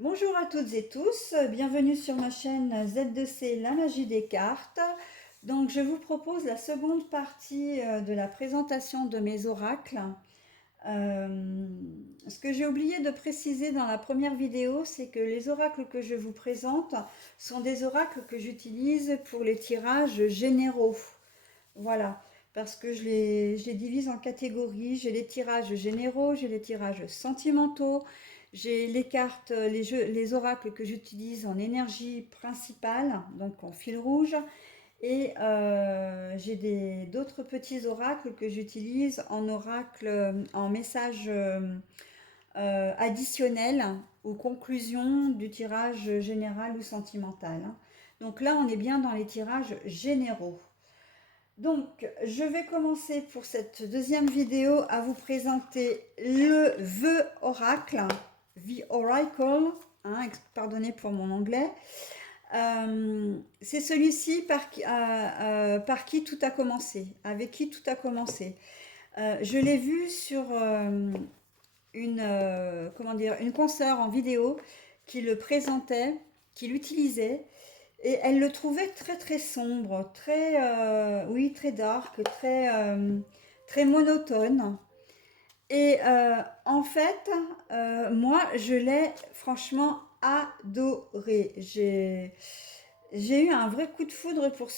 Bonjour à toutes et tous, bienvenue sur ma chaîne Z2C La Magie des cartes. Donc je vous propose la seconde partie de la présentation de mes oracles. Ce que j'ai oublié de préciser dans la première vidéo, c'est que les oracles que je vous présente sont des oracles que j'utilise pour les tirages généraux. Voilà, parce que je les divise en catégories. J'ai les tirages généraux, j'ai les tirages sentimentaux, j'ai les cartes, les oracles que j'utilise en énergie principale, donc en fil rouge, et j'ai d'autres petits oracles que j'utilise en oracle, en message additionnel ou conclusion du tirage général ou sentimental, hein. Donc là, on est bien dans les tirages généraux. Donc, je vais commencer pour cette deuxième vidéo à vous présenter le The Oracle, The Oracle, hein, pardonnez pour mon anglais. C'est celui-ci par qui tout a commencé, avec qui tout a commencé. Je l'ai vu sur comment dire, une consoeur en vidéo qui le présentait, qui l'utilisait. Et elle le trouvait très très sombre, très oui, très dark, très monotone. Et en fait, moi, je l'ai franchement adoré. J'ai eu un vrai coup de foudre pour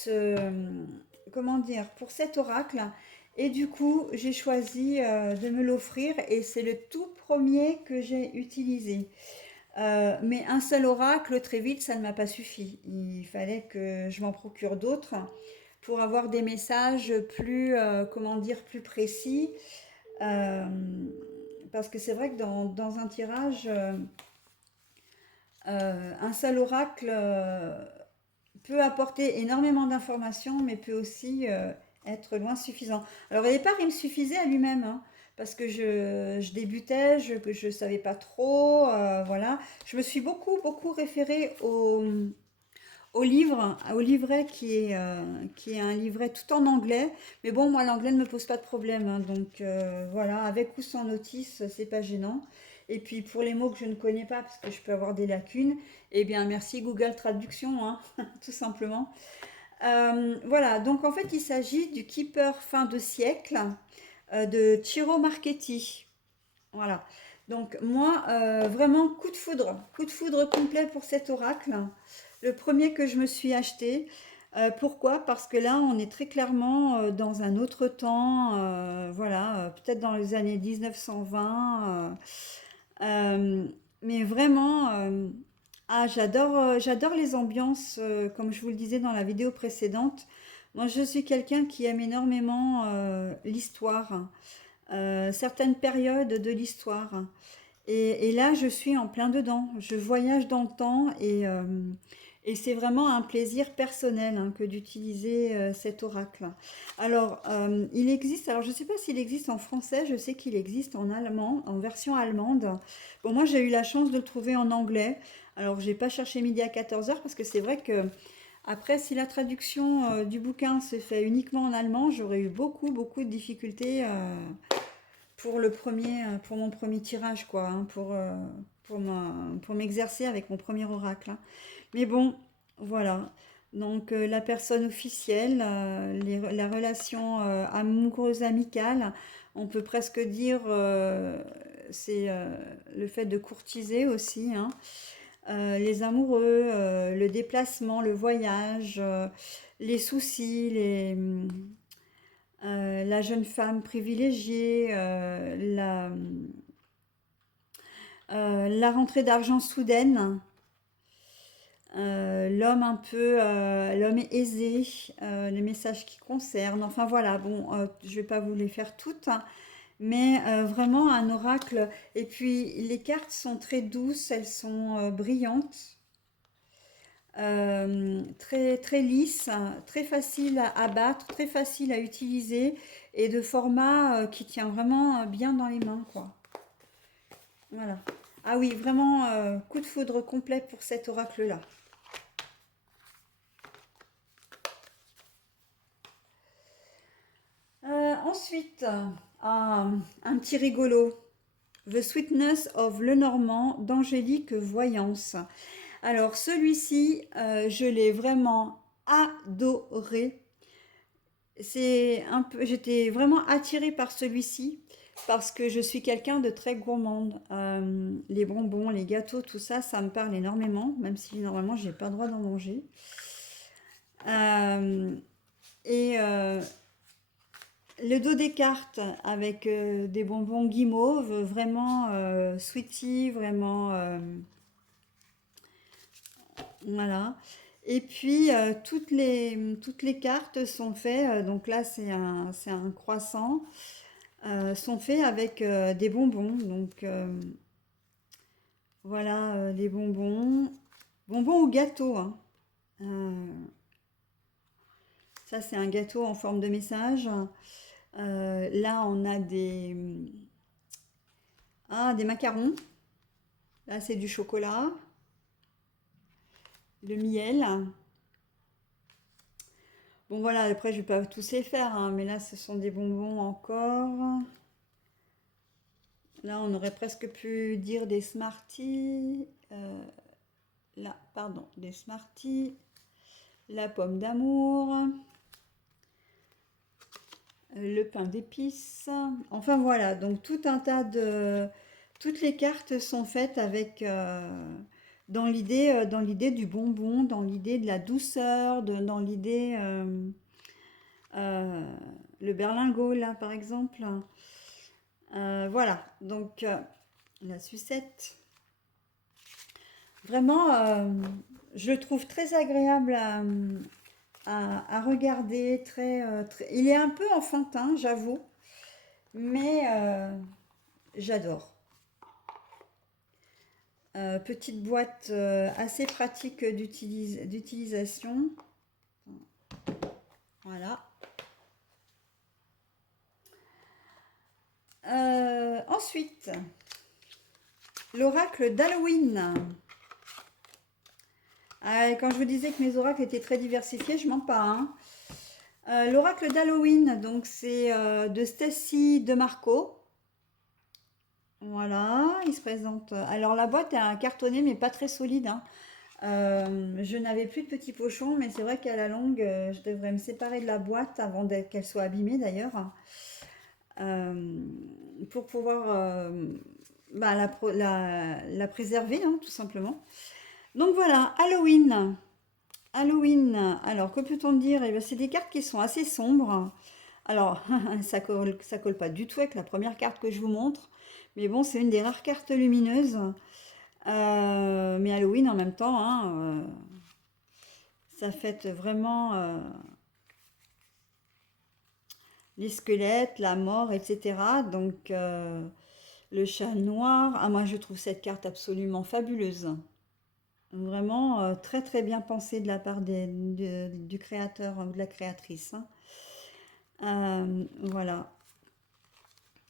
comment dire, pour cet oracle. Et du coup, j'ai choisi de me l'offrir et c'est le tout premier que j'ai utilisé. Mais un seul oracle, très vite, ça ne m'a pas suffi. Il fallait que je m'en procure d'autres pour avoir des messages plus, comment dire, plus précis. Euh, Parce que c'est vrai que dans un tirage, un seul oracle peut apporter énormément d'informations, mais peut aussi être loin suffisant. Alors au départ, il me suffisait à lui-même, hein, parce que je débutais, je ne savais pas trop, voilà. Je me suis beaucoup référée au livre, au livret qui est un livret tout en anglais. Mais bon, moi, l'anglais ne me pose pas de problème, hein, donc voilà, avec ou sans notice, c'est pas gênant. Et puis pour les mots que je ne connais pas, parce que je peux avoir des lacunes, eh bien merci Google Traduction, hein, tout simplement. Voilà, donc en fait il s'agit du Keeper fin de siècle de Ciro Marchetti. Voilà. Donc moi, vraiment coup de foudre complet pour cet oracle. Le premier que je me suis acheté. Pourquoi? Parce que là, on est très clairement dans un autre temps, voilà, peut-être dans les années 1920. Mais vraiment, j'adore les ambiances, comme je vous le disais dans la vidéo précédente. Moi, je suis quelqu'un qui aime énormément l'histoire, certaines périodes de l'histoire. Et là, je suis en plein dedans. Je voyage dans le temps et c'est vraiment un plaisir personnel, hein, que d'utiliser cet oracle. Alors, il existe, alors je ne sais pas s'il existe en français, je sais qu'il existe en allemand, en version allemande. Bon, moi, j'ai eu la chance de le trouver en anglais. Alors, j'ai pas cherché midi à 14 heures parce que c'est vrai que après, si la traduction du bouquin se fait uniquement en allemand, j'aurais eu beaucoup de difficultés pour pour mon premier tirage, quoi, hein, pour m'exercer avec mon premier oracle, hein. Mais bon, voilà. Donc la personne officielle, la relation amoureuse amicale, on peut presque dire c'est le fait de courtiser aussi, hein. Les amoureux, le déplacement, le voyage, les soucis, la jeune femme privilégiée, la rentrée d'argent soudaine, l'homme un peu, l'homme aisé, les messages qui concernent. Enfin voilà, bon, je vais pas vous les faire toutes, hein, mais vraiment un oracle. Et puis les cartes sont très douces, elles sont brillantes. Très lisse, très facile à abattre, très facile à utiliser et de format qui tient vraiment bien dans les mains, quoi. Voilà. Ah oui, vraiment coup de foudre complet pour cet oracle-là. Ensuite, un petit rigolo. The Sweetness of Lenormand d'Angélique Voyance. Alors celui-ci, je l'ai vraiment adoré. J'étais vraiment attirée par celui-ci parce que je suis quelqu'un de très gourmande. Les bonbons, les gâteaux, tout ça, ça me parle énormément, même si normalement j'ai pas le droit d'en manger. Euh, et le dos des cartes avec des bonbons guimauve, vraiment sweetie, vraiment voilà. Et puis toutes les cartes sont faites, donc là c'est un croissant, sont faits avec des bonbons. Donc voilà, des bonbons, bonbons ou gâteaux, hein. Euh, Ça c'est un gâteau en forme de message. Là on a des macarons. Là c'est du chocolat, le miel. Bon voilà, après je vais pas tous les faire, hein, mais là ce sont des bonbons encore. Là on aurait presque pu dire des Smarties. Là, pardon, des Smarties. La pomme d'amour. Le pain d'épices. Enfin voilà, donc tout un tas de... Toutes les cartes sont faites avec... dans l'idée du bonbon, dans l'idée de la douceur, dans l'idée... euh, le berlingot là par exemple. Voilà, donc la sucette. Vraiment, je le trouve très agréable à regarder. Il est un peu enfantin, j'avoue, mais j'adore. Petite boîte assez pratique d'utilisation. Voilà. Ensuite, l'oracle d'Halloween. Quand je vous disais que mes oracles étaient très diversifiés, je mens pas, hein. L'oracle d'Halloween, donc c'est de Stacy DeMarco. Voilà, il se présente. Alors la boîte est un cartonné, mais pas très solide, hein. Je n'avais plus de petits pochons, mais c'est vrai qu'à la longue, je devrais me séparer de la boîte avant qu'elle soit abîmée d'ailleurs, euh, pour pouvoir bah, la préserver, hein, tout simplement. Donc voilà, Halloween. Halloween, alors que peut-on dire? Eh bien, c'est des cartes qui sont assez sombres. Alors, ça colle pas du tout avec la première carte que je vous montre. Mais bon, c'est une des rares cartes lumineuses. Mais Halloween en même temps, hein, ça fête vraiment les squelettes, la mort, etc. Donc, le chat noir. Ah, moi, je trouve cette carte absolument fabuleuse. Vraiment très très bien pensée de la part du créateur ou de la créatrice, hein. Voilà.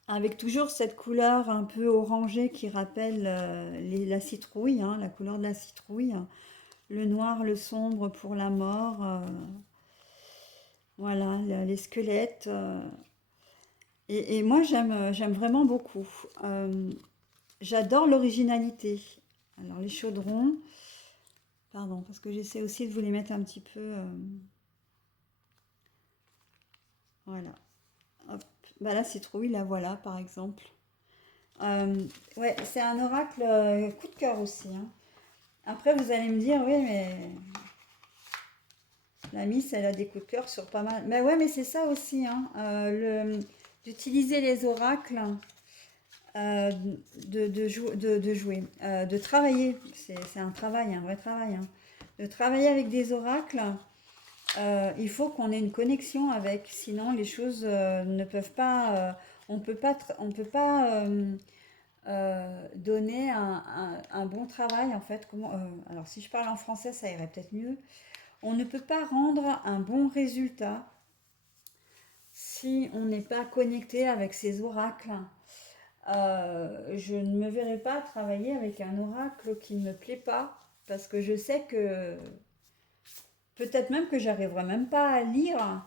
Avec toujours cette couleur un peu orangée qui rappelle la citrouille, hein, la couleur de la citrouille. Le noir, le sombre pour la mort. Voilà, les squelettes. Et moi, j'aime vraiment beaucoup. J'adore l'originalité. Alors, les chaudrons. Pardon, parce que j'essaie aussi de vous les mettre un petit peu... voilà. Hop. Bah, la citrouille, la voilà, par exemple. Ouais, c'est un oracle coup de cœur aussi, hein. Après, vous allez me dire, oui, mais la Miss, elle a des coups de cœur sur pas mal. Mais ouais, mais c'est ça aussi, hein, d'utiliser les oracles, euh, de jouer, de travailler. C'est un travail, un vrai travail, hein. De travailler avec des oracles, il faut qu'on ait une connexion avec, sinon les choses ne peuvent pas, on peut pas donner un bon travail en fait. Alors si je parle en français, ça irait peut-être mieux. On ne peut pas rendre un bon résultat si on n'est pas connecté avec ces oracles. Je ne me verrai pas travailler avec un oracle qui ne me plaît pas parce que je sais que peut-être même que j'arriverai même pas à lire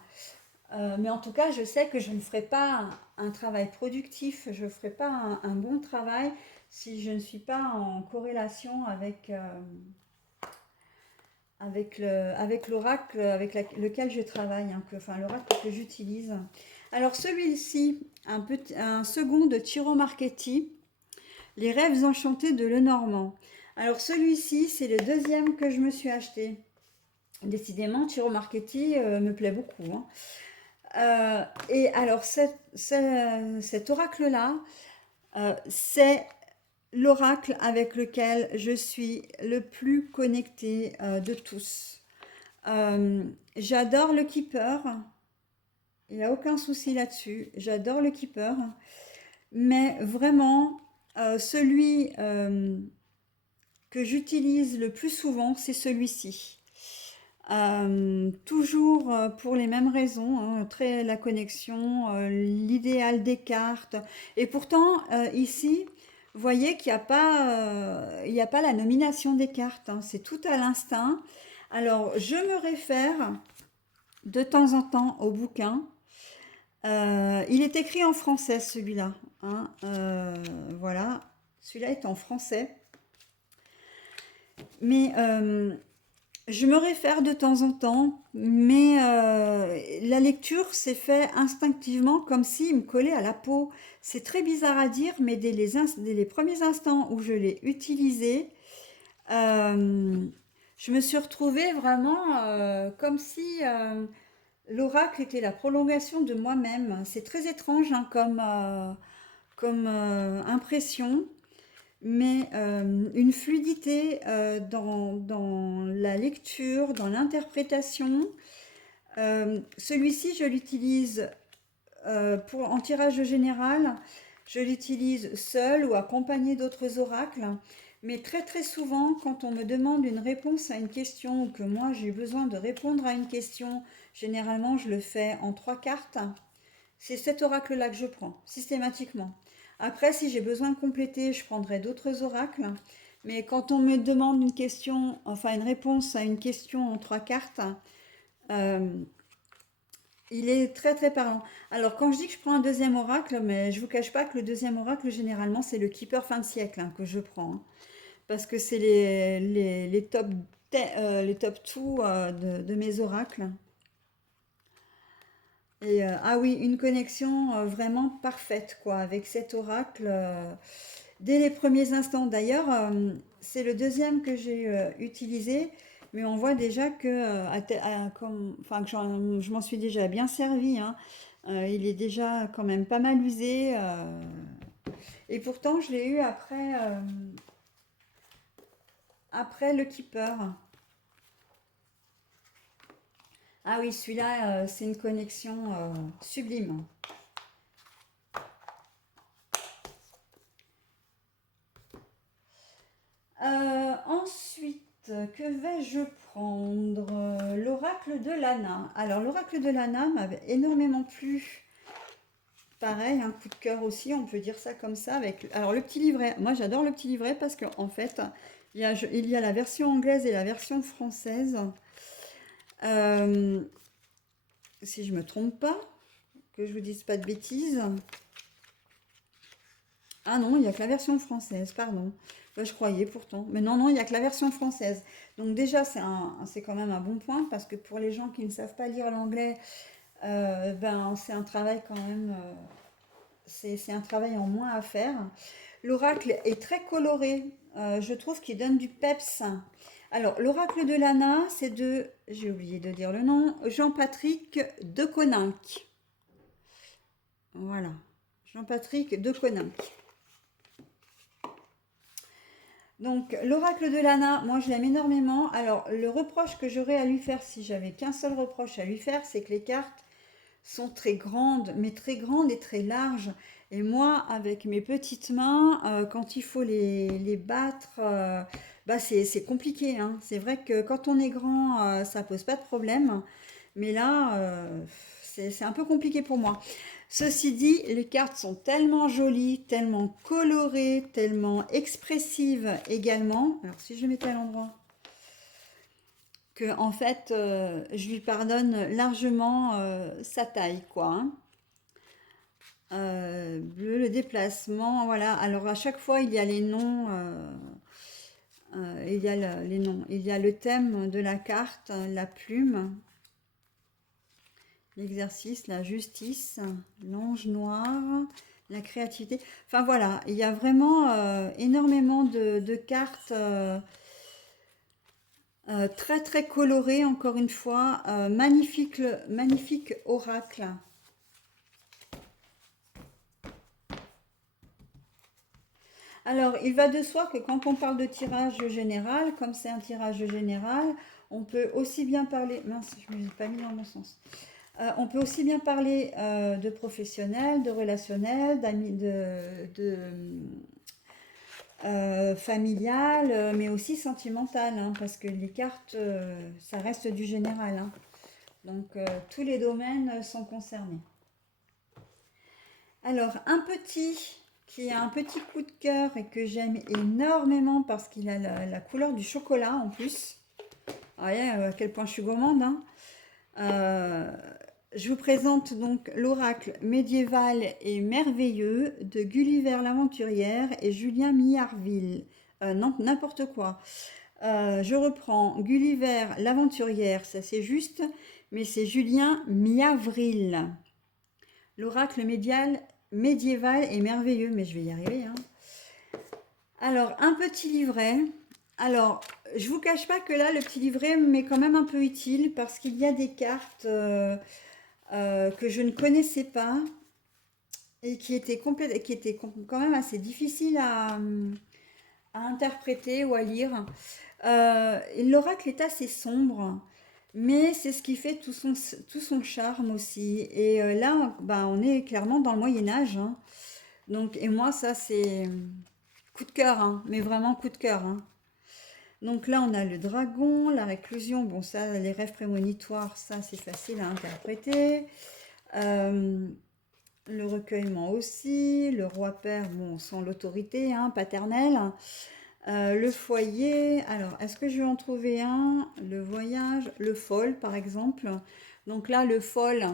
Mais en tout cas, je sais que je ne ferai pas un travail productif, je ne ferai pas un bon travail si je ne suis pas en corrélation avec l'oracle lequel je travaille, hein, enfin l'oracle que j'utilise. Alors celui-ci, un second de Ciro Marchetti, Les rêves enchantés de Lenormand. Alors celui-ci, c'est le deuxième que je me suis acheté. Décidément, Ciro Marchetti me plaît beaucoup, hein. Et alors cet oracle-là, c'est l'oracle avec lequel je suis le plus connectée de tous. J'adore le Keeper, il n'y a aucun souci là-dessus. J'adore le Keeper, mais vraiment, celui que j'utilise le plus souvent, c'est celui-ci. Toujours pour les mêmes raisons, hein, très la connexion, l'idéal des cartes. Et pourtant, ici, vous voyez qu'il n'y a pas la nomination des cartes, hein, c'est tout à l'instinct. Alors, je me réfère de temps en temps au bouquin. Il est écrit en français, celui-là, hein, voilà, celui-là est en français. Mais je me réfère de temps en temps, mais la lecture s'est fait instinctivement comme s'il me collait à la peau. C'est très bizarre à dire, mais dès les premiers instants où je l'ai utilisé, je me suis retrouvée vraiment comme si l'oracle était la prolongation de moi-même. C'est très étrange, hein, comme impression, mais une fluidité dans la lecture, dans l'interprétation. Celui-ci, je l'utilise en tirage général. Je l'utilise seul ou accompagné d'autres oracles. Mais très très souvent, quand on me demande une réponse à une question ou que moi j'ai besoin de répondre à une question, généralement je le fais en 3 cartes. C'est cet oracle-là que je prends, systématiquement. Après, si j'ai besoin de compléter, je prendrai d'autres oracles. Mais quand on me demande une question, enfin une réponse à une question en 3 cartes, euh, il est très très parlant. Alors quand je dis que je prends un deuxième oracle, mais je ne vous cache pas que le deuxième oracle, généralement, c'est le Keeper fin de siècle, hein, que je prends, hein. Parce que c'est les top, les top 2 de mes oracles. Et ah oui, une connexion vraiment parfaite, quoi, avec cet oracle dès les premiers instants. D'ailleurs, c'est le deuxième que j'ai utilisé, mais on voit déjà que, enfin, que je m'en suis déjà bien servi, hein. Il est déjà quand même pas mal usé. Et pourtant, je l'ai eu après le Keeper. Ah oui, celui-là, c'est une connexion sublime. Ensuite, que vais-je prendre? L'oracle de Lana. Alors, l'oracle de Lana m'avait énormément plu. Pareil, un coup de cœur aussi, on peut dire ça comme ça. Alors, le petit livret. Moi, j'adore le petit livret parce qu'en fait, il y a la version anglaise et la version française. Si je me trompe pas, que je vous dise pas de bêtises. Ah non, il n'y a que la version française, pardon. Je croyais pourtant. Mais non, non, il n'y a que la version française. Donc déjà, c'est quand même un bon point parce que pour les gens qui ne savent pas lire l'anglais, ben, c'est un travail quand même, c'est un travail en moins à faire. L'oracle est très coloré. Je trouve qu'il donne du peps. Alors, l'oracle de Lana, j'ai oublié de dire le nom, Jean-Patrick de Coninck. Voilà, Jean-Patrick de Coninck. Donc, l'oracle de Lana, moi je l'aime énormément. Alors, le reproche que j'aurais à lui faire, si j'avais qu'un seul reproche à lui faire, c'est que les cartes sont très grandes, mais très grandes et très larges. Et moi, avec mes petites mains, quand il faut les battre, bah c'est compliqué, hein. C'est vrai que quand on est grand, ça pose pas de problème. Mais là, c'est un peu compliqué pour moi. Ceci dit, les cartes sont tellement jolies, tellement colorées, tellement expressives également. Alors, si je les mettais à l'endroit. que en fait, je lui pardonne largement sa taille, quoi. Hein. Bleu, le déplacement, voilà. Alors à chaque fois, il y a les noms, il y a les noms. Il y a le thème de la carte, la plume, l'exercice, la justice, l'ange noir, la créativité. Enfin voilà, il y a vraiment énormément de cartes très très colorées, encore une fois. Magnifique, magnifique oracle. Alors, il va de soi que quand on parle de tirage général, comme c'est un tirage général, on peut aussi bien parler... Mince, je ne me suis pas mis dans mon sens. On peut aussi bien parler de professionnel, de relationnel, d'amis, familial, mais aussi sentimental, hein, parce que les cartes, ça reste du général. Hein. Donc, tous les domaines sont concernés. Alors, un petit qui a un petit coup de cœur et que j'aime énormément parce qu'il a la couleur du chocolat en plus. Vous voyez à quel point je suis gourmande. Hein. Euh, je vous présente donc l'oracle médiéval et merveilleux de Gulliver l'Aventurière et Julien Millarville. Non, n'importe quoi. Je reprends Gulliver l'Aventurière, ça c'est juste, mais c'est Julien Miavril. L'oracle médiéval et merveilleux, mais je vais y arriver. Hein. Alors, un petit livret. Alors, je vous cache pas que là, le petit livret m'est quand même un peu utile parce qu'il y a des cartes que je ne connaissais pas et qui étaient quand même assez difficiles à interpréter ou à lire. L'oracle est assez sombre, mais c'est ce qui fait tout son charme aussi. Et là, bah, on est clairement dans le Moyen Âge. Hein. Donc, et moi, ça, c'est coup de cœur, hein, mais vraiment coup de cœur. Hein. Donc là, on a le dragon, la réclusion. Bon, ça, les rêves prémonitoires, ça, c'est facile à interpréter. Euh, le recueillement aussi. Le roi-père, bon, sans l'autorité hein, paternelle. Le foyer. Alors, est-ce que je vais en trouver un? Le voyage, le fol, par exemple. Donc là, le fol,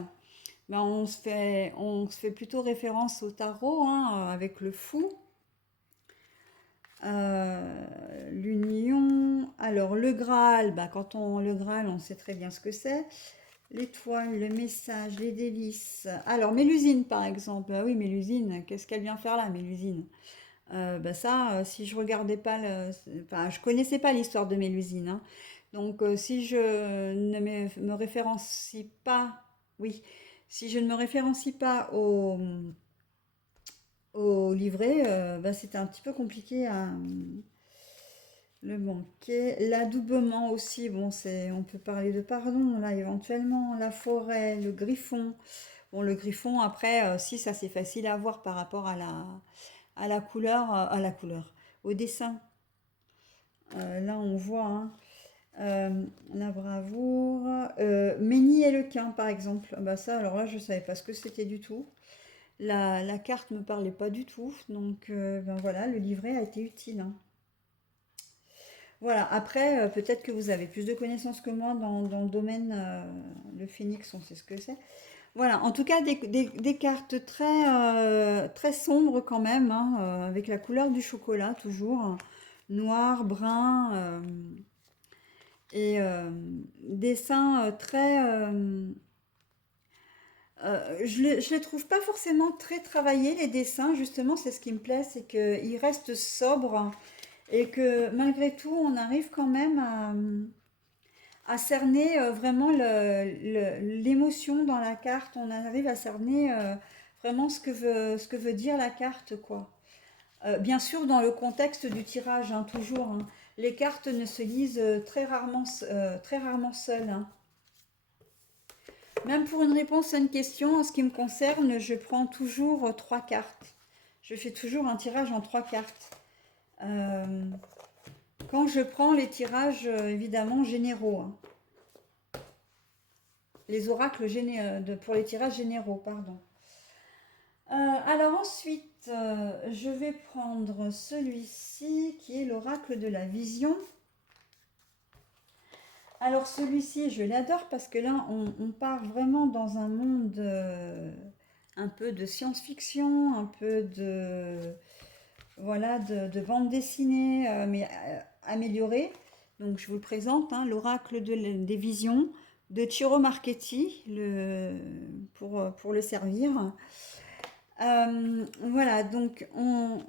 ben, on se fait plutôt référence au tarot, hein, avec le fou. L'union. Alors, le Graal, bah, le Graal, on sait très bien ce que c'est. L'étoile, le message, les délices. Alors, Mélusine, par exemple. Ah oui, Mélusine, qu'est-ce qu'elle vient faire là, Mélusine? Bah ça, si je regardais pas enfin, je connaissais pas l'histoire de Mélusine. Hein. Donc, si je ne me référencie pas, oui, si je ne me référencie pas au livret, bah, c'était un petit peu compliqué à le manquer. L'adoubement aussi, bon, on peut parler de pardon, là, éventuellement. La forêt, le griffon. Bon, le griffon, après, si, ça c'est facile à voir par rapport à la couleur, au dessin. Là, on voit hein, la bravoure. Ménie et le quin, par exemple. Bah ça, alors là, je savais pas ce que c'était du tout. La carte me parlait pas du tout. Donc, ben voilà, le livret a été utile. Hein. Voilà, après, peut-être que vous avez plus de connaissances que moi dans le domaine, le phénix, on sait ce que c'est. Voilà, en tout cas, des cartes très sombres quand même, hein, avec la couleur du chocolat toujours, hein, noir, brun, et dessins je les trouve pas forcément très travaillés, les dessins, justement, c'est ce qui me plaît, c'est qu'ils restent sobres et que malgré tout, on arrive quand même à cerner vraiment l'émotion dans la carte. On arrive à cerner vraiment ce que veut dire la carte, quoi. Bien sûr, dans le contexte du tirage, hein, toujours. Hein. Les cartes ne se lisent très rarement seules. Hein. Même pour une réponse à une question, en ce qui me concerne, je prends toujours trois cartes. Je fais toujours un tirage en trois cartes. Euh, quand je prends les tirages, évidemment, généraux. Hein. Les oracles pour les tirages généraux, pardon. Alors ensuite, je vais prendre celui-ci qui est l'oracle de la vision. Alors celui-ci, je l'adore parce que là, on part vraiment dans un monde un peu de science-fiction, un peu de, voilà, de bande dessinée, mais améliorée. Donc je vous le présente, hein, l'oracle des visions de Ciro Marchetti, pour le servir. Voilà, donc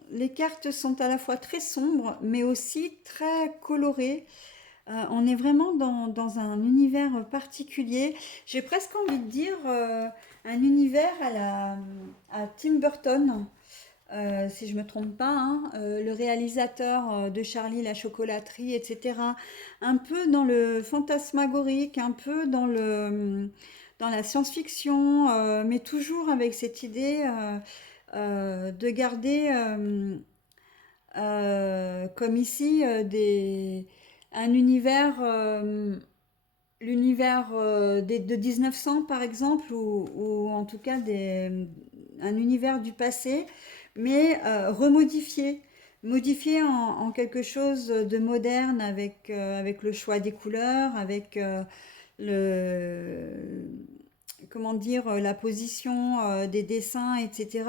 les cartes sont à la fois très sombres, mais aussi très colorées. On est vraiment dans un univers particulier. J'ai presque envie de dire un univers à Tim Burton, si je ne me trompe pas, hein, le réalisateur de Charlie la chocolaterie, etc. Un peu dans le fantasmagorique, un peu dans la science-fiction, mais toujours avec cette idée de garder, comme ici, un univers, l'univers de 1900 par exemple, ou en tout cas un univers du passé, mais remodifié, modifié en quelque chose de moderne avec le choix des couleurs, avec le, comment dire, la position des dessins, etc.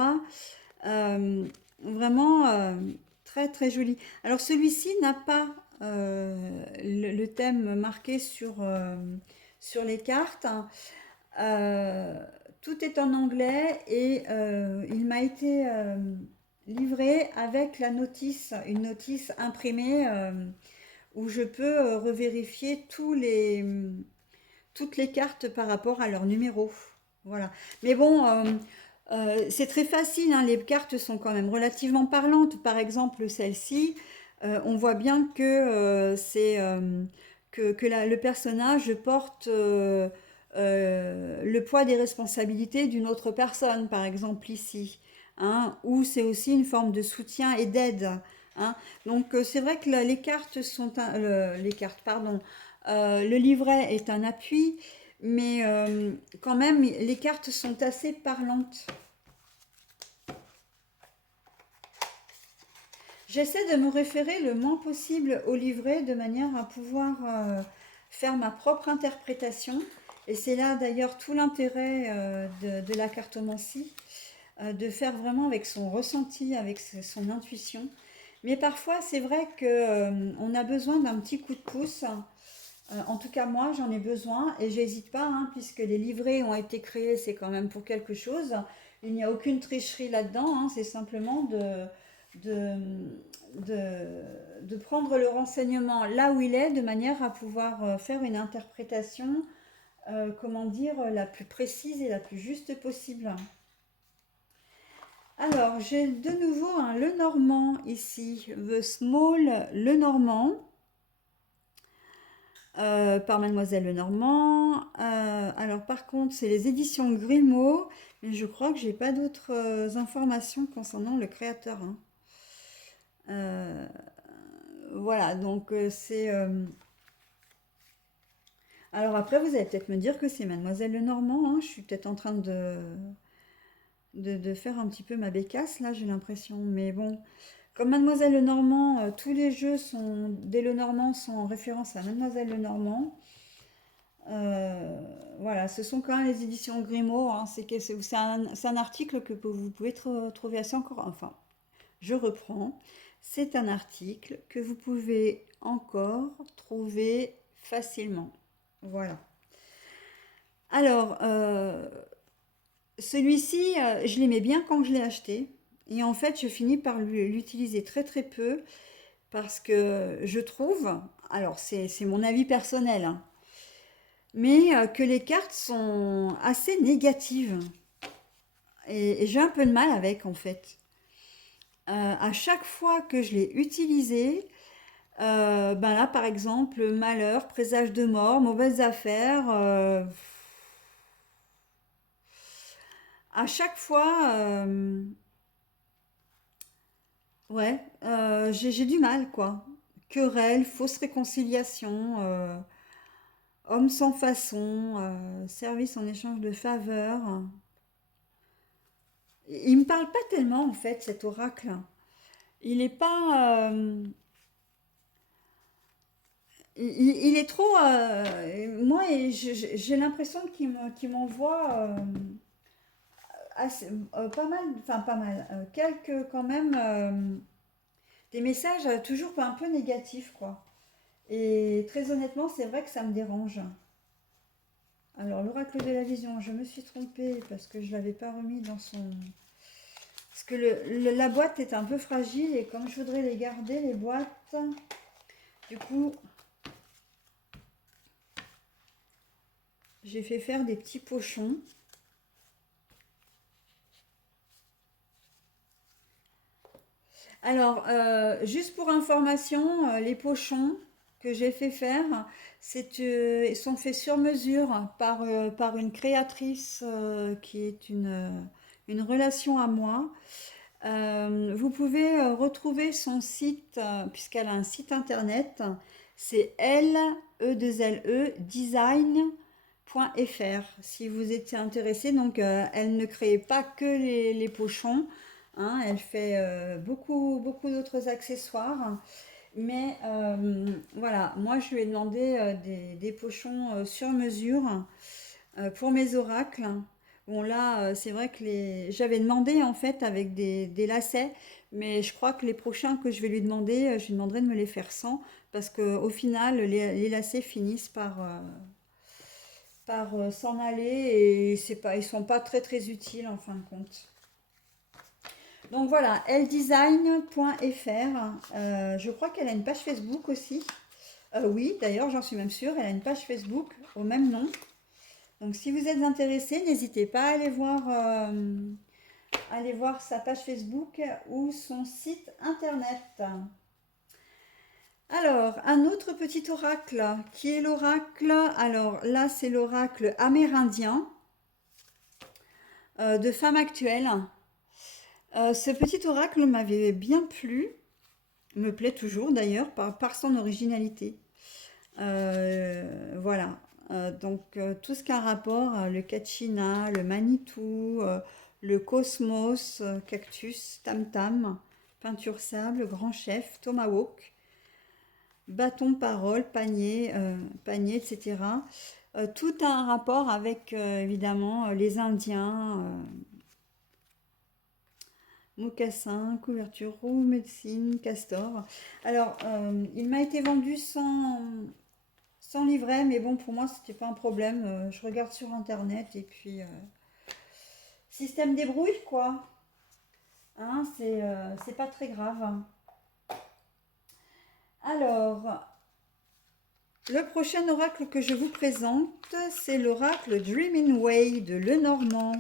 Euh, Vraiment très très joli. Alors celui-ci n'a pas le thème marqué sur les cartes. Euh, Tout est en anglais et il m'a été livré avec la notice, une notice imprimée où je peux revérifier toutes les cartes par rapport à leur numéro. Voilà. Mais bon, c'est très facile, hein, les cartes sont quand même relativement parlantes. Par exemple, celle-ci, on voit bien que le personnage porte le poids des responsabilités d'une autre personne, par exemple ici, hein, ou c'est aussi une forme de soutien et d'aide. Hein. Donc c'est vrai que les cartes sont les cartes, pardon, le livret est un appui, mais quand même les cartes sont assez parlantes. J'essaie de me référer le moins possible au livret de manière à pouvoir faire ma propre interprétation. Et c'est là d'ailleurs tout l'intérêt de la cartomancie, de faire vraiment avec son ressenti, avec son intuition. Mais parfois, c'est vrai que on a besoin d'un petit coup de pouce. En tout cas, moi, j'en ai besoin et j'hésite pas, hein, puisque les livrets ont été créés, c'est quand même pour quelque chose. Il n'y a aucune tricherie là-dedans, hein, c'est simplement de, de prendre le renseignement là où il est, de manière à pouvoir faire une interprétation, comment dire, la plus précise et la plus juste possible. Alors, j'ai de nouveau un Lenormand ici, The Small Lenormand. Par Mademoiselle Lenormand. Alors par contre, c'est les éditions Grimaud, mais je crois que j'ai pas d'autres informations concernant le créateur. Hein. Euh, voilà, donc c'est. Alors après, vous allez peut-être me dire que c'est Mademoiselle Lenormand. Hein. Je suis peut-être en train de faire un petit peu ma bécasse là, j'ai l'impression. Mais bon, comme Mademoiselle Lenormand, tous les jeux des Lenormand sont en référence à Mademoiselle Lenormand. Euh, voilà, ce sont quand même les éditions Grimaud. Hein, c'est un article que vous pouvez trouver assez encore. Enfin, je reprends. C'est un article que vous pouvez encore trouver facilement. Voilà. Alors, celui-ci, je l'aimais bien quand je l'ai acheté. Et en fait, je finis par l'utiliser très très peu parce que je trouve, alors c'est mon avis personnel, hein, mais que les cartes sont assez négatives. Et j'ai un peu de mal avec en fait. À chaque fois que je l'ai utilisé, ben là par exemple, malheur, présage de mort, mauvaise affaire, à chaque fois, ouais, j'ai du mal quoi. Querelle, fausse réconciliation, homme sans façon, service en échange de faveurs. Il me parle pas tellement en fait cet oracle. Il est pas, il est trop... moi, j'ai l'impression qu'il m'envoie pas mal, enfin pas mal, quelques quand même, des messages toujours un peu négatifs, quoi. Et très honnêtement, c'est vrai que ça me dérange. Alors, l'oracle de la vision, je me suis trompée parce que je l'avais pas remis dans son... Parce que la boîte est un peu fragile et comme je voudrais les garder, les boîtes, du coup, j'ai fait faire des petits pochons. Alors, juste pour information, les pochons que j'ai fait faire, ils sont faits sur mesure par une créatrice qui est une relation à moi. Vous pouvez retrouver son site, puisqu'elle a un site internet, c'est L-E-2-L-E design.fr. Si vous étiez intéressé, donc elle ne crée pas que les pochons, hein, elle fait beaucoup d'autres accessoires. Mais voilà, moi je lui ai demandé des pochons sur mesure pour mes oracles. Bon là, c'est vrai que j'avais demandé en fait avec des lacets, mais je crois que les prochains que je vais lui demander, je lui demanderai de me les faire sans, parce qu'au final, les lacets finissent par s'en aller et c'est pas, ils sont pas très utiles en fin de compte. Donc voilà, ldesign.fr. Je crois qu'elle a une page Facebook aussi. Oui, d'ailleurs, j'en suis même sûre, elle a une page Facebook au même nom. Donc si vous êtes intéressé, n'hésitez pas à aller voir sa page Facebook ou son site internet. Alors, un autre petit oracle qui est l'oracle. Alors là, c'est l'oracle amérindien de femme actuelle. Ce petit oracle m'avait bien plu, me plaît toujours d'ailleurs par son originalité. Voilà. Donc tout ce qui a un rapport, le Kachina, le Manitou, le Cosmos, Cactus, Tam Tam, Peinture Sable, Grand Chef, Tomahawk, Bâton Parole, Panier, etc. Tout a un rapport avec évidemment les Indiens, mocassin, couverture, roue, médecine, castor. Alors il m'a été vendu sans livret, mais bon, pour moi, c'était pas un problème. Je regarde sur internet et puis système débrouille, quoi. Hein, c'est pas très grave. Alors, le prochain oracle que je vous présente, c'est l'oracle Dreaming Way de Lenormand.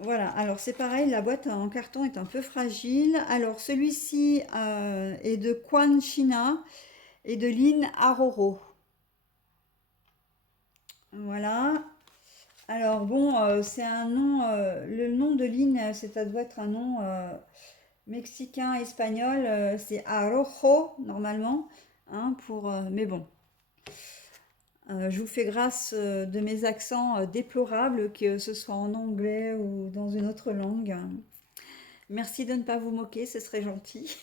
Voilà, alors c'est pareil, la boîte en carton est un peu fragile. Alors, celui-ci est de Quan China et de Lynn Aroro. Voilà. Alors bon, c'est un nom, le nom de Lynn, ça doit être un nom mexicain, espagnol, c'est Arojo normalement, hein, mais bon, je vous fais grâce de mes accents déplorables, que ce soit en anglais ou dans une autre langue. Merci de ne pas vous moquer, ce serait gentil.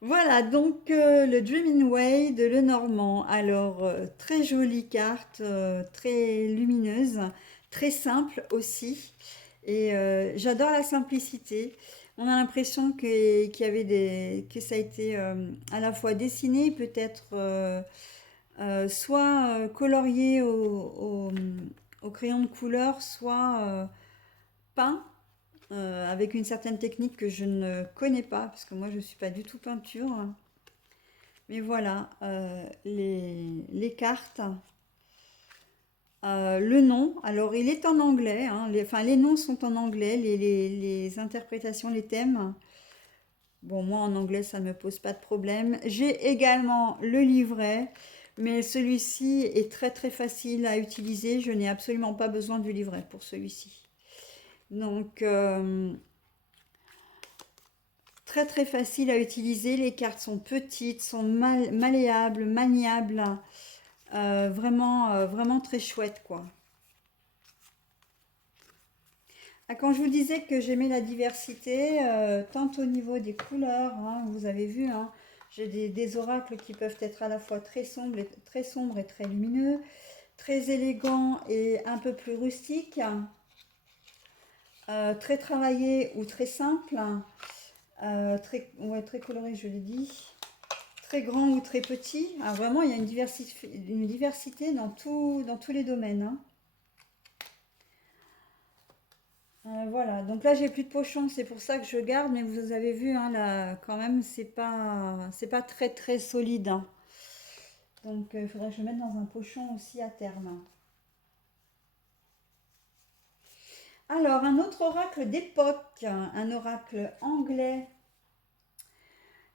Voilà, donc le Dreaming Way de Lenormand. Alors, très jolie carte, très lumineuse, très simple aussi. Et j'adore la simplicité. On a l'impression qu'il y avait que ça a été à la fois dessiné, peut-être soit colorié au crayon de couleur, soit peint avec une certaine technique que je ne connais pas, parce que moi je ne suis pas du tout peinture. Mais voilà, les cartes. Le nom, alors il est en anglais, hein, enfin les noms sont en anglais, les interprétations, les thèmes. Bon, moi en anglais ça ne me pose pas de problème. J'ai également le livret, mais celui-ci est très facile à utiliser. Je n'ai absolument pas besoin du livret pour celui-ci. Donc, très facile à utiliser. Les cartes sont petites, sont malléables, maniables. Vraiment très chouette, quoi. Quand je vous disais que j'aimais la diversité, tant au niveau des couleurs, hein, vous avez vu, hein, j'ai des oracles qui peuvent être à la fois très sombres et très lumineux, très élégants et un peu plus rustiques, très travaillés ou très simples, ouais, très colorés, je l'ai dit, très grands ou très petits. Ah, vraiment, il y a une diversité dans tous les domaines, hein. Voilà, donc là j'ai plus de pochons, c'est pour ça que je garde, mais vous avez vu, hein, là quand même c'est pas très très solide, hein. Donc il faudrait que je mette dans un pochon aussi à terme. Alors un autre oracle d'époque, un oracle anglais,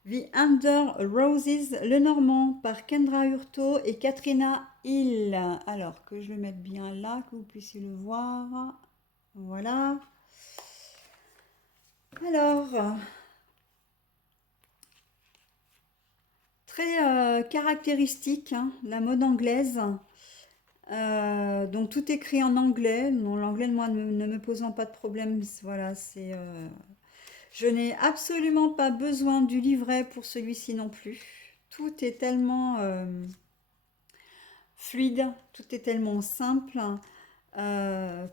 The Under Roses, le Normand, par Kendra Hurto et Katrina Hill. Alors que je le mette bien là, que vous puissiez le voir. Voilà. Alors, très caractéristique, hein, la mode anglaise. Donc tout écrit en anglais. Non, l'anglais moi ne me posant pas de problème. Voilà, je n'ai absolument pas besoin du livret pour celui-ci non plus. Tout est tellement fluide, tout est tellement simple.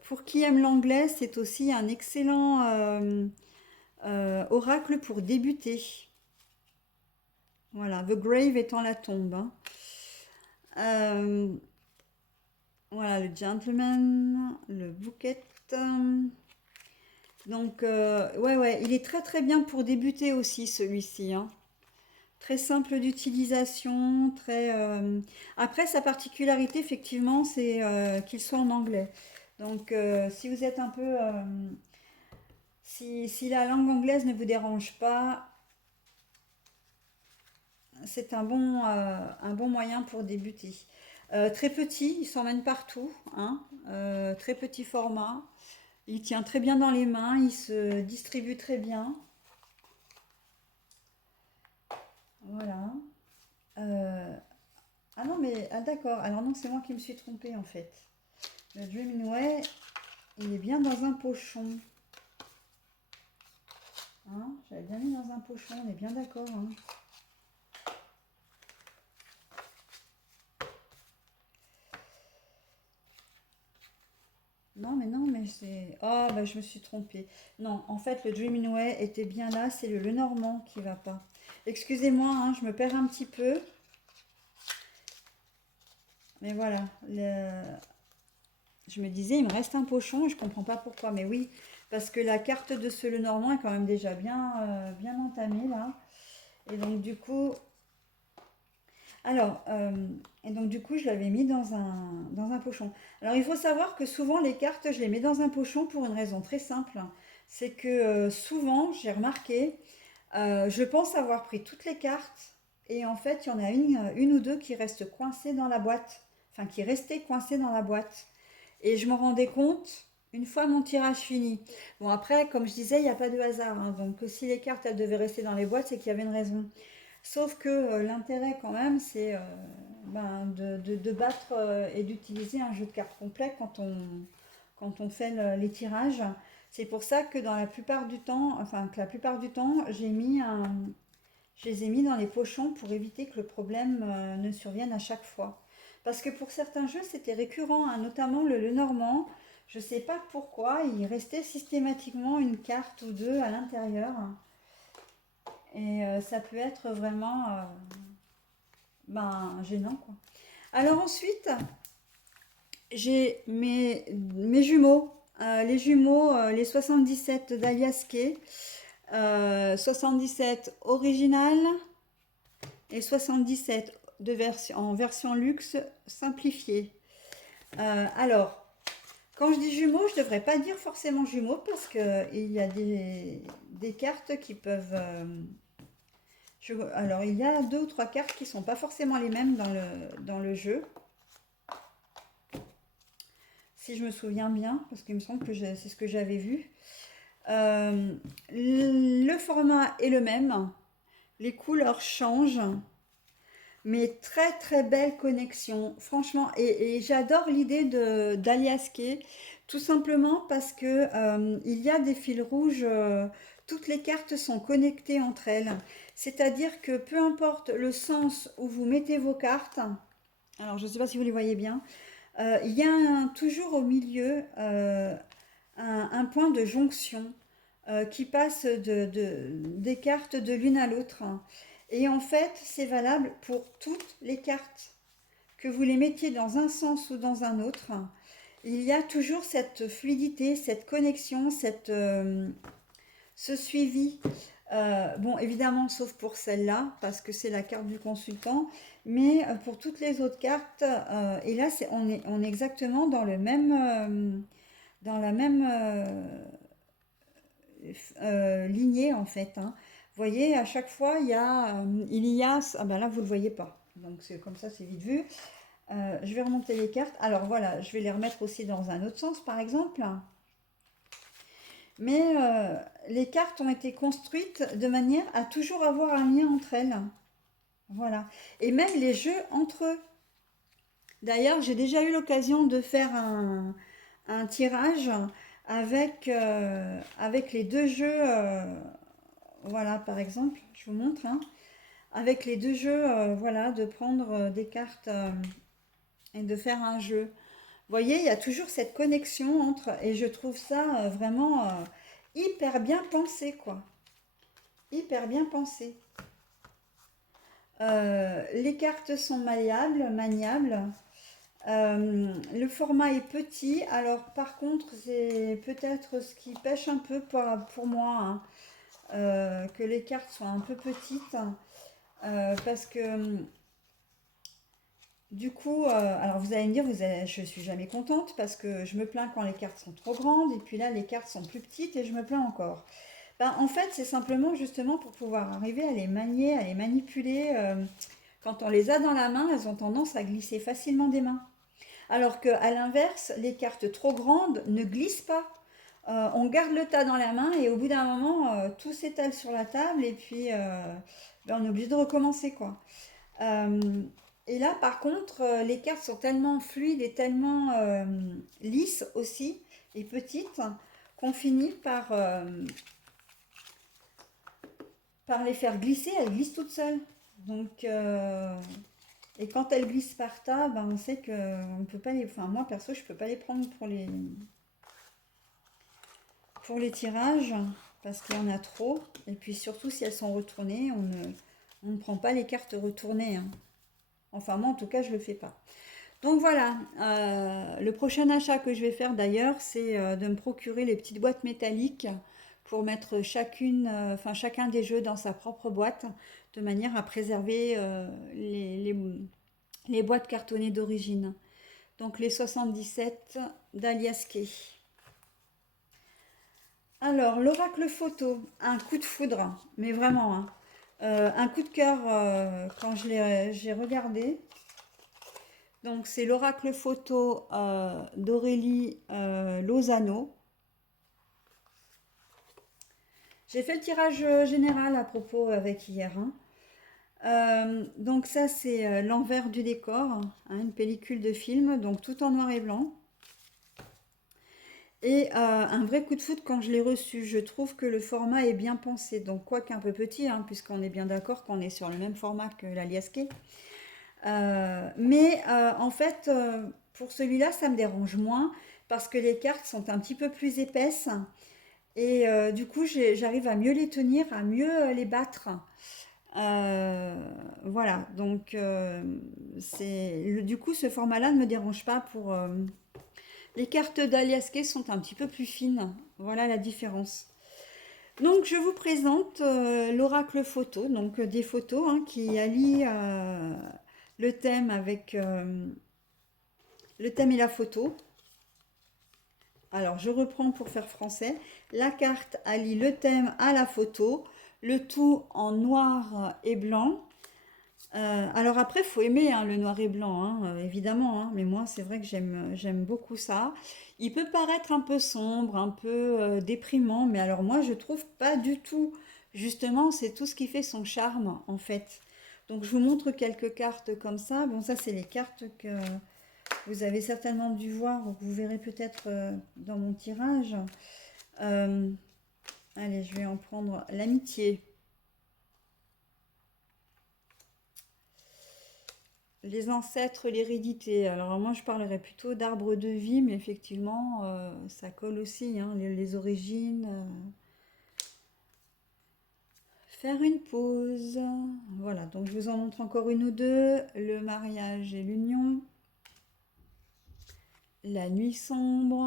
Pour qui aime l'anglais, c'est aussi un excellent oracle pour débuter. Voilà, The Grave étant la tombe, hein. Euh, voilà, le Gentleman, le Bouquet. Donc, ouais, ouais, il est très très bien pour débuter aussi celui-ci, hein. Très simple d'utilisation, Après, sa particularité, effectivement, c'est qu'il soit en anglais. Donc, si vous êtes un peu... si la langue anglaise ne vous dérange pas, c'est un bon moyen pour débuter. Très petit, il s'emmène partout, hein, très petit format. Il tient très bien dans les mains, il se distribue très bien. Voilà. Euh, ah non, mais ah, d'accord. Alors non, c'est moi qui me suis trompée en fait. Le Dreamway, il est bien dans un pochon. Hein, j'avais bien mis dans un pochon, on est bien d'accord, hein. Non, mais c'est... Ah, bah je me suis trompée. Non, en fait, le Dreamway était bien là, c'est le Lenormand qui va pas. Excusez-moi, hein, je me perds un petit peu. Mais voilà, je me disais, il me reste un pochon, je comprends pas pourquoi. Mais oui, parce que la carte de ce Lenormand est quand même déjà bien entamée là. Et donc du coup, alors, et donc du coup, je l'avais mis dans un pochon. Alors, il faut savoir que souvent, les cartes, je les mets dans un pochon pour une raison très simple. C'est que souvent, j'ai remarqué, je pense avoir pris toutes les cartes et en fait, il y en a une ou deux qui restent coincées dans la boîte. Enfin, qui restaient coincées dans la boîte. Et je m'en rendais compte une fois mon tirage fini. Bon, après, comme je disais, il n'y a pas de hasard, hein. Donc, si les cartes, elles devaient rester dans les boîtes, c'est qu'il y avait une raison. Sauf que l'intérêt quand même, c'est ben, de battre et d'utiliser un jeu de cartes complet quand on fait les tirages. C'est pour ça que dans la plupart du temps, enfin que la plupart du temps, je les ai mis dans les pochons pour éviter que le problème ne survienne à chaque fois. Parce que pour certains jeux, c'était récurrent, hein, notamment le Normand. Je ne sais pas pourquoi, il restait systématiquement une carte ou deux à l'intérieur. Et ça peut être vraiment ben, gênant, quoi. Alors ensuite, j'ai mes jumeaux. Les jumeaux, les 77 d'Aliaské, 77 original et 77 en version luxe simplifiée. Alors, quand je dis jumeaux, je ne devrais pas dire forcément jumeaux parce qu'il y a des cartes qui peuvent... alors, il y a deux ou trois cartes qui ne sont pas forcément les mêmes dans le jeu. Si je me souviens bien, parce qu'il me semble que c'est ce que j'avais vu. Le format est le même. Les couleurs changent. Mais très très belle connexion. Franchement, et j'adore l'idée d'Aliaské Tout simplement parce que il y a des fils rouges, toutes les cartes sont connectées entre elles. C'est-à-dire que peu importe le sens où vous mettez vos cartes, alors je ne sais pas si vous les voyez bien, il y a toujours au milieu un point de jonction qui passe des cartes de l'une à l'autre. Et en fait, c'est valable pour toutes les cartes. Que vous les mettiez dans un sens ou dans un autre, il y a toujours cette fluidité, cette connexion, ce suivi. Bon, évidemment, sauf pour celle-là, parce que c'est la carte du consultant, mais pour toutes les autres cartes, et là, on est exactement dans la même lignée, en fait. Hein. Vous voyez, à chaque fois, il y a, ah ben là, vous ne le voyez pas. Donc, c'est comme ça, c'est vite vu. Je vais remonter les cartes. Alors voilà, je vais les remettre aussi dans un autre sens, par exemple. Mais les cartes ont été construites de manière à toujours avoir un lien entre elles. Voilà. Et même les jeux entre eux. D'ailleurs, j'ai déjà eu l'occasion de faire un tirage avec les deux jeux. Voilà, par exemple, je vous montre. Hein, avec les deux jeux, voilà, de prendre des cartes et de faire un jeu. Vous voyez, il y a toujours cette connexion entre, et je trouve ça vraiment hyper bien pensé, quoi. Hyper bien pensé. Les cartes sont malléables, maniables. Le format est petit, alors par contre, c'est peut-être ce qui pêche un peu pour moi, hein, que les cartes soient un peu petites, parce que du coup, alors vous allez me dire, je suis jamais contente parce que je me plains quand les cartes sont trop grandes et puis là les cartes sont plus petites et je me plains encore. Ben, en fait, c'est simplement justement pour pouvoir arriver à les manier, à les manipuler. Quand on les a dans la main, elles ont tendance à glisser facilement des mains. Alors qu'à l'inverse, les cartes trop grandes ne glissent pas. On garde le tas dans la main et au bout d'un moment, tout s'étale sur la table et puis ben, on est obligé de recommencer quoi. Euh, et là, par contre, les cartes sont tellement fluides et tellement lisses aussi, et petites, qu'on finit par les faire glisser. Elles glissent toutes seules. Donc, et quand elles glissent par tas, ben, on sait qu'on ne peut pas les... Enfin, moi, perso, je ne peux pas les prendre pour les tirages, parce qu'il y en a trop. Et puis surtout, si elles sont retournées, on ne prend pas les cartes retournées. Hein. Enfin, moi, en tout cas, je ne le fais pas. Donc voilà, le prochain achat que je vais faire d'ailleurs, c'est de me procurer les petites boîtes métalliques pour mettre chacun des jeux dans sa propre boîte, de manière à préserver les boîtes cartonnées d'origine. Donc les 77 d'Aliasqué. Alors, l'oracle photo, un coup de foudre, mais vraiment, hein. Un coup de cœur quand j'ai regardé. Donc, c'est l'oracle photo d'Aurélie Lozano. J'ai fait le tirage général à propos avec hier. Hein. Donc, ça, c'est l'envers du décor, hein, une pellicule de film, donc tout en noir et blanc. Et un vrai coup de foudre quand je l'ai reçu. Je trouve que le format est bien pensé. Donc, quoique un peu petit, hein, puisqu'on est bien d'accord qu'on est sur le même format que l'Aliasqué. Mais en fait, pour celui-là, ça me dérange moins parce que les cartes sont un petit peu plus épaisses. Et du coup, j'arrive à mieux les tenir, à mieux les battre. Voilà, donc du coup, ce format-là ne me dérange pas pour... les cartes d'Aliasqué sont un petit peu plus fines. Voilà la différence. Donc, je vous présente l'oracle photo, donc des photos hein, qui allient le thème avec le thème et la photo. Alors, je reprends pour faire français. La carte allie le thème à la photo, le tout en noir et blanc. Alors après, il faut aimer hein, le noir et blanc, hein, évidemment, hein, mais moi, c'est vrai que j'aime beaucoup ça. Il peut paraître un peu sombre, un peu déprimant, mais alors moi, je trouve pas du tout. Justement, c'est tout ce qui fait son charme, en fait. Donc, je vous montre quelques cartes comme ça. Bon, ça, c'est les cartes Vous avez certainement dû voir, ou vous verrez peut-être dans mon tirage. Euh, Allez, je vais en prendre l'amitié. Les ancêtres, l'hérédité. Alors moi, je parlerais plutôt d'arbre de vie, mais effectivement, ça colle aussi, hein, les origines. Faire une pause. Voilà, donc je vous en montre encore une ou deux. Le mariage et l'union. La nuit sombre.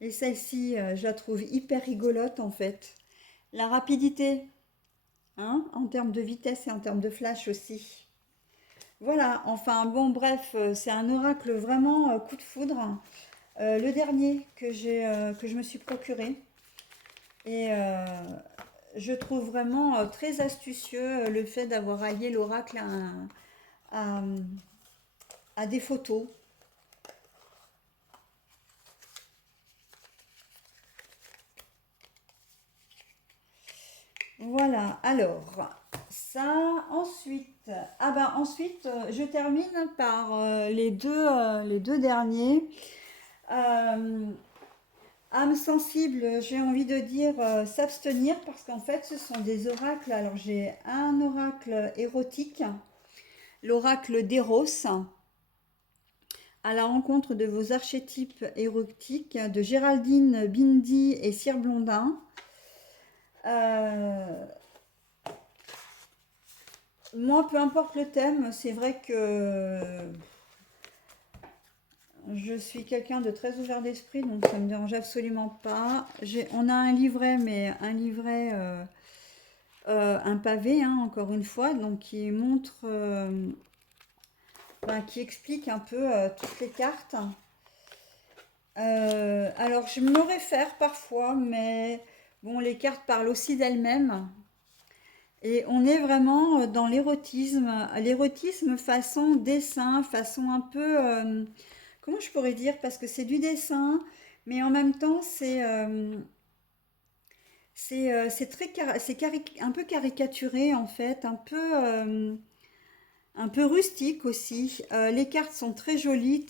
Et celle-ci, je la trouve hyper rigolote en fait. La rapidité, hein, en termes de vitesse et en termes de flash aussi. Voilà, enfin bon, bref, c'est un oracle vraiment coup de foudre. Le dernier que je me suis procuré. Et je trouve vraiment très astucieux le fait d'avoir allié l'oracle à, à des photos. Voilà, alors, ça, ensuite, je termine par les deux derniers. Euh, Âme sensible, j'ai envie de dire s'abstenir parce qu'en fait, ce sont des oracles. Alors, j'ai un oracle érotique, l'oracle d'Eros, à la rencontre de vos archétypes érotiques de Géraldine Bindi et Cyr Blondin. Euh, Moi, peu importe le thème, c'est vrai que je suis quelqu'un de très ouvert d'esprit, donc ça ne me dérange absolument pas. On a un livret, mais un livret, un pavé, hein, encore une fois, donc qui montre, qui explique un peu toutes les cartes. Alors, je me réfère parfois, mais bon, les cartes parlent aussi d'elles-mêmes. Et on est vraiment dans l'érotisme façon dessin, façon un peu, comment je pourrais dire, parce que c'est du dessin, mais en même temps c'est un peu caricaturé en fait, un peu rustique aussi. Les cartes sont très jolies,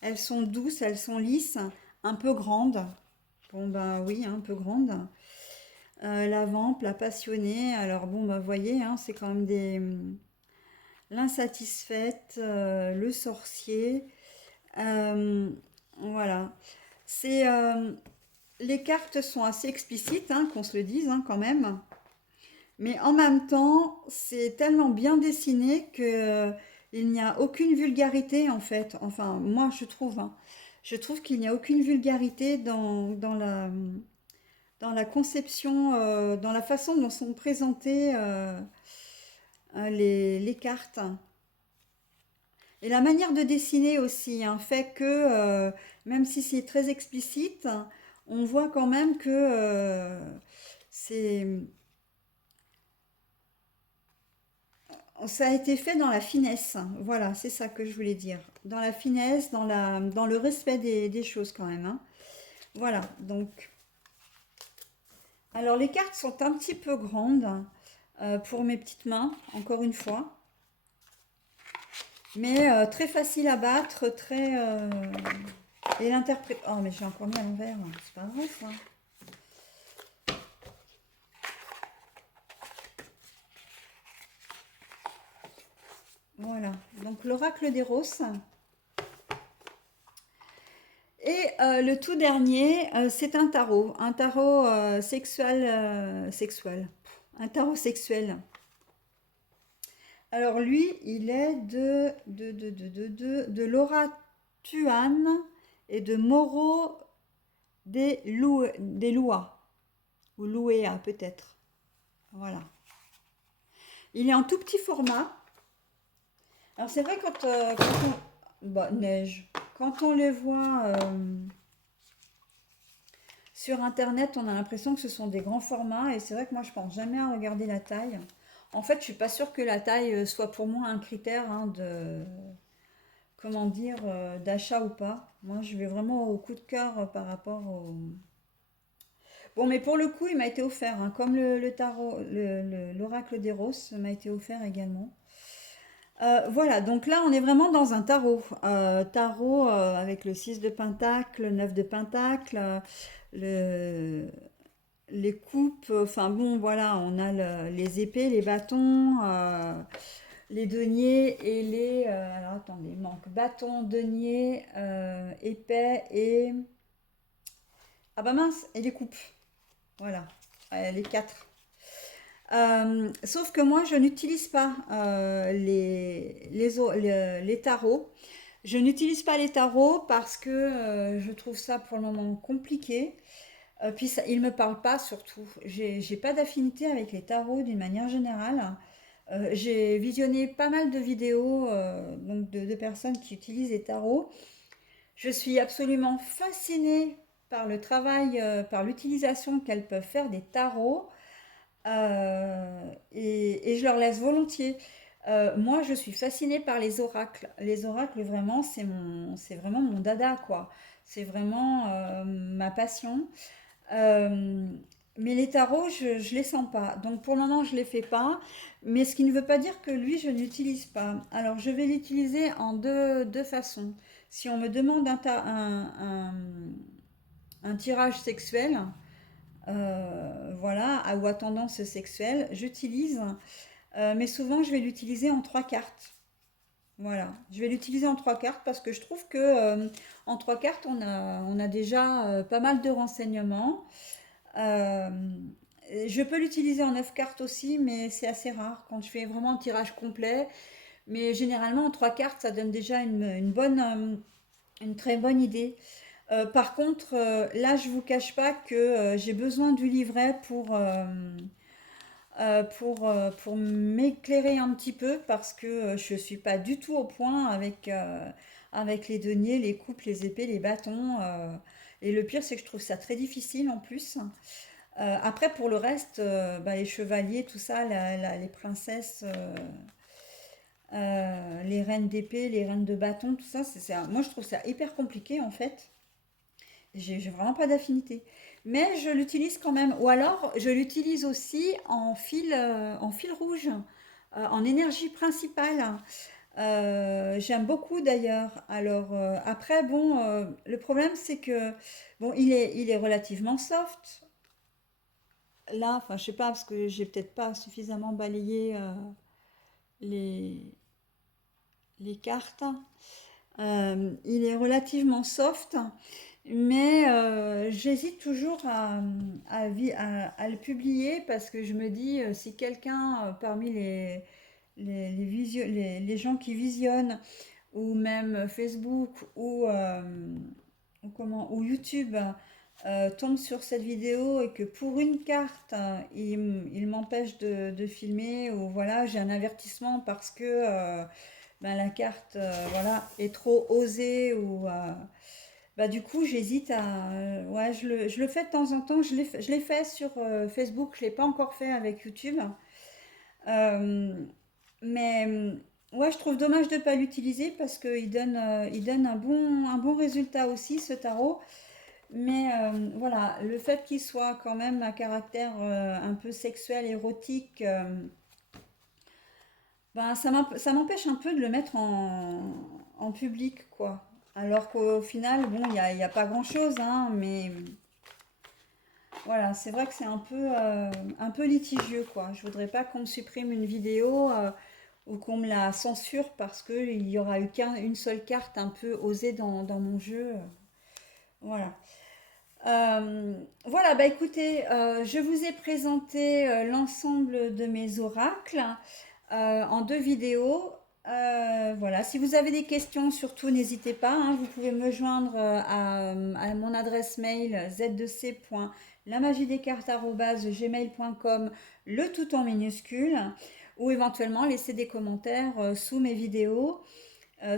elles sont douces, elles sont lisses, un peu grandes. Bon bah oui, un peu grandes. La vampe, la passionnée. Alors bon bah vous voyez, hein, c'est quand même des l'insatisfaite, le sorcier. Euh, voilà. C'est Les cartes sont assez explicites, hein, qu'on se le dise hein, quand même. Mais en même temps, c'est tellement bien dessiné que il n'y a aucune vulgarité en fait. Enfin, moi je trouve, hein. Je trouve qu'il n'y a aucune vulgarité dans la conception, dans la façon dont sont présentées les cartes. Et la manière de dessiner aussi hein, fait que, même si c'est très explicite, on voit quand même que c'est, ça a été fait dans la finesse. Voilà, c'est ça que je voulais dire. Dans la finesse, dans le respect des choses quand même, hein. Voilà, donc. Alors les cartes sont un petit peu grandes pour mes petites mains, encore une fois. Mais très facile à battre, et l'interprète... Oh, mais j'ai encore mis à l'envers. C'est pas vrai, ça. Voilà. Donc, l'oracle des roses. Et le tout dernier, c'est un tarot. Un tarot sexuel. Un tarot sexuel. Alors, lui, il est de Laura Tuan et de Moro des Lois. Ou Louéa, peut-être. Voilà. Il est en tout petit format. Alors c'est vrai quand on... Bah, neige. Quand on les voit sur internet, on a l'impression que ce sont des grands formats. Et c'est vrai que moi je pense jamais à regarder la taille. En fait, je suis pas sûre que la taille soit pour moi un critère hein, de... Comment dire, d'achat ou pas. Moi je vais vraiment au coup de cœur par rapport au... Bon, mais pour le coup, il m'a été offert, hein, comme le tarot, l'oracle des roses m'a été offert également. Voilà, donc là on est vraiment dans un tarot. Tarot avec le 6 de Pentacle, le 9 de Pentacle, le, les coupes, enfin bon voilà, on a les épées, les bâtons, les deniers et les... alors attendez, il manque bâton, denier, épée et... Ah bah mince, et les coupes. Voilà, les quatre. Sauf que moi, je n'utilise pas les tarots. Je n'utilise pas les tarots parce que je trouve ça pour le moment compliqué. Puis ça, ils ne me parlent pas surtout. J'ai pas d'affinité avec les tarots d'une manière générale. J'ai visionné pas mal de vidéos donc de personnes qui utilisent les tarots. Je suis absolument fascinée par le travail, par l'utilisation qu'elles peuvent faire des tarots. Et je leur laisse volontiers. Moi, je suis fascinée par les oracles. Les oracles, vraiment, c'est vraiment mon dada, quoi. C'est vraiment ma passion. Euh, mais les tarots, je les sens pas. Donc pour le moment, je les fais pas. Mais ce qui ne veut pas dire que lui, je n'utilise pas. Alors je vais l'utiliser en deux façons. Si on me demande un tirage sexuel, voilà, ou à tendance sexuelle, j'utilise. Mais souvent, je vais l'utiliser en trois cartes. Voilà, je vais l'utiliser en trois cartes parce que je trouve que en trois cartes, on a déjà pas mal de renseignements. Euh, je peux l'utiliser en 9 cartes aussi, mais c'est assez rare quand je fais vraiment un tirage complet. Mais généralement, en 3 cartes, ça donne déjà une très bonne idée. Par contre, là, je vous cache pas que j'ai besoin du livret pour m'éclairer un petit peu parce que je suis pas du tout au point avec les deniers, les coupes, les épées, les bâtons. Et le pire, c'est que je trouve ça très difficile en plus. Après, pour le reste, bah, les chevaliers, tout ça, les princesses, les reines d'épée, les reines de bâton, tout ça, moi je trouve ça hyper compliqué en fait. J'ai vraiment pas d'affinité. Mais je l'utilise quand même. Ou alors, je l'utilise aussi en fil rouge, en énergie principale. J'aime beaucoup d'ailleurs. Alors après, bon, le problème c'est que bon, il est relativement soft. Là, enfin, je sais pas parce que j'ai peut-être pas suffisamment balayé les, les cartes. Il est relativement soft, mais j'hésite toujours à le publier parce que je me dis si quelqu'un parmi les gens qui visionnent ou même Facebook ou YouTube tombe sur cette vidéo et que pour une carte il m'empêche de filmer ou voilà j'ai un avertissement parce que ben, la carte voilà est trop osée ou bah du coup j'hésite à ouais je le fais de temps en temps je l'ai fait sur Facebook, je l'ai pas encore fait avec YouTube. Euh, mais ouais, je trouve dommage de ne pas l'utiliser parce il donne un bon résultat aussi, ce tarot. Mais voilà, le fait qu'il soit quand même à caractère un peu sexuel, érotique, ben, ça m'empêche un peu de le mettre en public, quoi. Alors qu'au final, bon, il y a pas grand-chose, hein, mais voilà, c'est vrai que c'est un peu litigieux, quoi. Je voudrais pas qu'on me supprime une vidéo ou qu'on me la censure parce qu'il y aura eu qu'une seule carte un peu osée dans mon jeu. Voilà. Voilà, bah écoutez, je vous ai présenté l'ensemble de mes oracles en deux vidéos. Voilà, si vous avez des questions, surtout n'hésitez pas, hein, vous pouvez me joindre à mon adresse mail z2c.lamagidescartes@gmail.com, le tout en minuscule, ou éventuellement laisser des commentaires sous mes vidéos.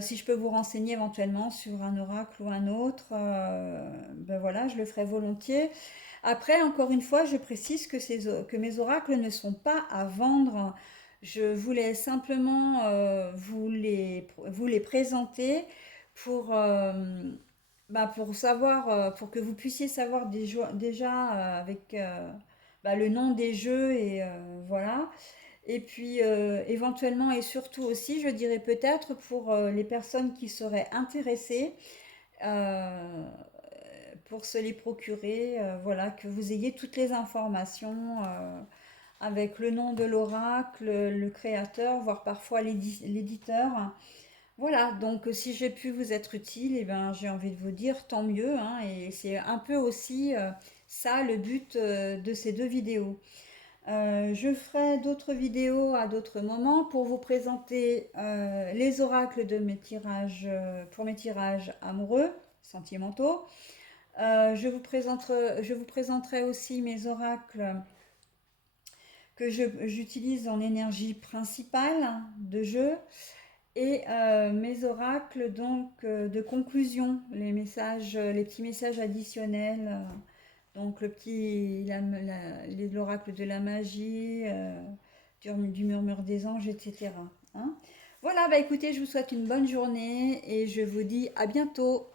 Si je peux vous renseigner éventuellement sur un oracle ou un autre, ben voilà, je le ferai volontiers. Après, encore une fois, je précise que mes oracles ne sont pas à vendre. Je voulais simplement vous les présenter pour, bah, pour savoir, pour que vous puissiez savoir déjà avec bah, le nom des jeux et voilà. Et puis éventuellement et surtout aussi, je dirais peut-être pour les personnes qui seraient intéressées euh, pour se les procurer, voilà, que vous ayez toutes les informations avec le nom de l'oracle, le créateur, voire parfois l'éditeur. Voilà, donc si j'ai pu vous être utile, eh ben, j'ai envie de vous dire tant mieux, hein, et c'est un peu aussi ça le but de ces deux vidéos. Je ferai d'autres vidéos à d'autres moments pour vous présenter les oracles de mes tirages, pour mes tirages amoureux, sentimentaux. Je vous présenterai aussi mes oracles que j'utilise en énergie principale de jeu et mes oracles donc de conclusion, les messages, les petits messages additionnels. Donc l'oracle de la magie, du murmure des anges, etc. Hein. Voilà, bah écoutez, je vous souhaite une bonne journée et je vous dis à bientôt.